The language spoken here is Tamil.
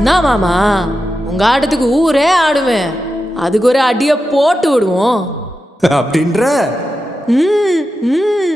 என்ன மாமா, உங்க ஆட்டத்துக்கு ஊரே ஆடுவேன். அதுக்கு ஒரு அடியை போட்டு விடுவோம் அப்படின்ற ம் ம்